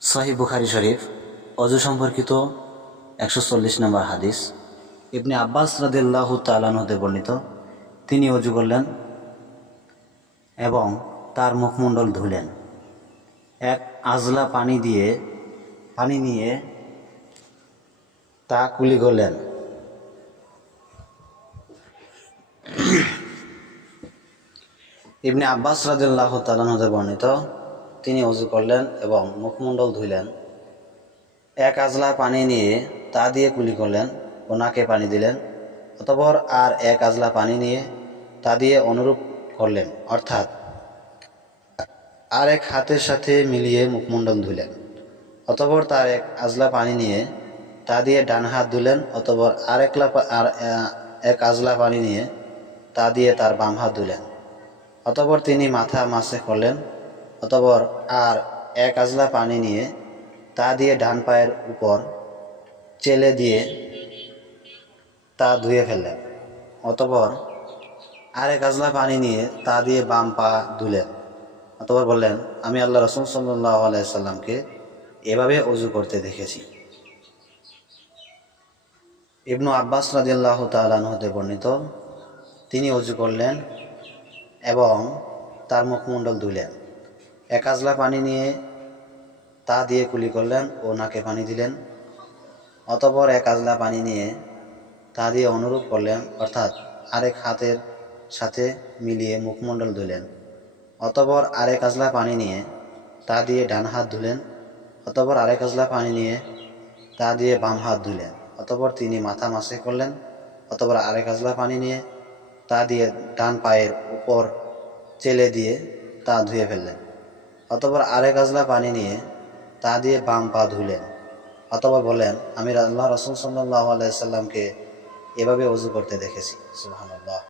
সহি বুখারি শরীফ, অজু সম্পর্কিত একশো চল্লিশ নম্বর হাদিস। ইবনে আব্বাস রাদিল্লাহ তালান হতে বর্ণিত, তিনি অজু করলেন এবং তার মুখমণ্ডল ধুলেন। এক আজলা পানি দিয়ে, পানি নিয়ে তা কুলি করলেন। ইবনে আব্বাস রাদিল্লাহ তালান হতে বর্ণিত তিনি অজু করলেন এবং মুখমণ্ডল ধুইলেন। এক আজলা পানি নিয়ে তা দিয়ে কুলি করলেন ও নাকে পানি দিলেন, অতপর আর এক আজলা পানি নিয়ে তা দিয়ে অনুরূপ করলেন, অর্থাৎ আর এক হাতের সাথে মিলিয়ে মুখমণ্ডল ধুলেন অতপর তার এক আজলা পানি নিয়ে তা দিয়ে ডান হাত ধুলেন, অতপর আর একলা আর এক আজলা পানি নিয়ে তা দিয়ে তার বাম হাত ধুলেন। অতপর তিনি মাথা মাসে করলেন অতপর আর এক আজলা পানি নিয়ে তা দিয়ে ডান পায়ের উপর চেলে দিয়ে তা ধুয়ে ফেললেন। অতপর আরেক আজলা পানি নিয়ে তা দিয়ে বাম পা ধুলেন। অতপর বললেন, আমি আল্লাহ রসুল সাল্লাহ আলাইসাল্লামকে এভাবে অজু করতে দেখেছি। ইবনু আব্বাস রাজিয়াল্লাহ তালান হতে বর্ণিত, তিনি অজু করলেন এবং তার মুখমণ্ডল ধুলেন। এক আজলা পানি নিয়ে তা দিয়ে কুলি করলেন ও নাকে পানি দিলেন। অতপর এক আজলা পানি নিয়ে তা দিয়ে অনুরূপ করলেন, অর্থাৎ আরেক হাতের সাথে মিলিয়ে মুখমণ্ডল ধুলেন। অতপর আরেক আজলা পানি নিয়ে তা দিয়ে ডান হাত ধুলেন, অতপর আরেক আজলা পানি নিয়ে তা দিয়ে বাম হাত ধুলেন। অতপর তিনি মাথা মাসে করলেন, অতপর আরেক আজলা পানি নিয়ে তা দিয়ে ডান পায়ের উপর চেলে দিয়ে তা ধুয়ে ফেললেন। অতপর আরেক আজলা পানি নিয়ে তা দিয়ে বাম পা ধুলেন। অথবা বলেন আমি আল্লাহ রসুল সাল্লাহ আলাইসাল্লামকে এভাবে অজু করতে দেখেছি। সুবহানাল্লাহ।